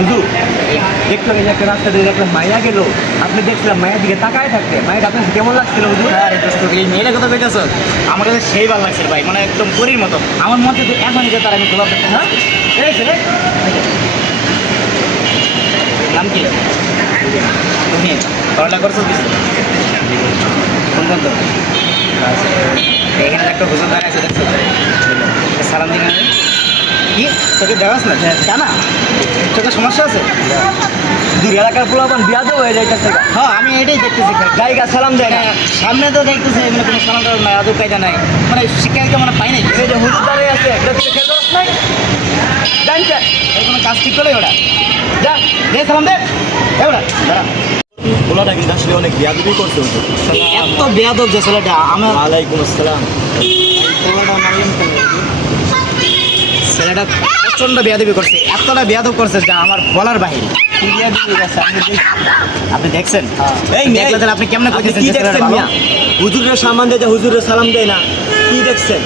হুজুর একটু আগে যে একটা রাস্তা দিয়ে একটা মায়া গেল, আপনি দেখছিলাম মায়ের দিকে তাকায় থাকতে, মায়ের আপনার কাছে কেমন লাগছিল হুজুর? আরে দোস্ত এই মেয়েটা কথা কইতেছ, আমার কাছে সেই ভালো লাগছে ভাই, মানে একদম পরীর মতো। আমার মন থেকে এখনই যে তার আমি গোলাপ দেখতে। হ্যাঁ এই ছেলে নাম কি? তুমি পড়ালেখা করছো কিছু? কোন কোন তো এখানে একটা হুজুর দাঁড়িয়ে আছে দেখছো? সালাম দিন আমি কি তোকে দেওয়াস না জানা চোখে সমস্যা আছে? দুই এলাকার পোলাপান বিয়াদও হয়ে যাইতেছে। হ্যাঁ আমি এটাই দেখতেছি। জায়গা সালাম দেয় না। সামনে তো দেখতেছি মানে কোনো সালাম টালাম নাই, আদব কায়দা নাই, মানে শিক্ষাকে মানে পাই নাই। এই যে হুজুর দাঁড়িয়ে আছে, এটা থেকে খেয়াল করিস নাই? জানছে এই কোনো কাজ ঠিক করলে ওটা যা দে সালাম দে ওটা দাঁড়া। পোলাটা কিন্তু আসলে অনেক বিয়াদবি করছে হুজুর। এত বেয়াদব যে ছেলেটা আমার ওয়ালাইকুম আসসালাম। ছেলেটা প্রচণ্ড বেয়াদবি করছে, এতটা বেয়াদব করছে যা আমার বলার বাহিরে। কি বিয়াদবি করছে আপনি দেখছেন? এই মেয়ে, দেখলে তাহলে আপনি কেমনে আপনি কইতেছেন কি যে ছেলেটা দেখছেন ভালো? মিয়া? হুজুরের সামান দিয়ে হুজুরের সালাম দেয় না, কি দেখছেন?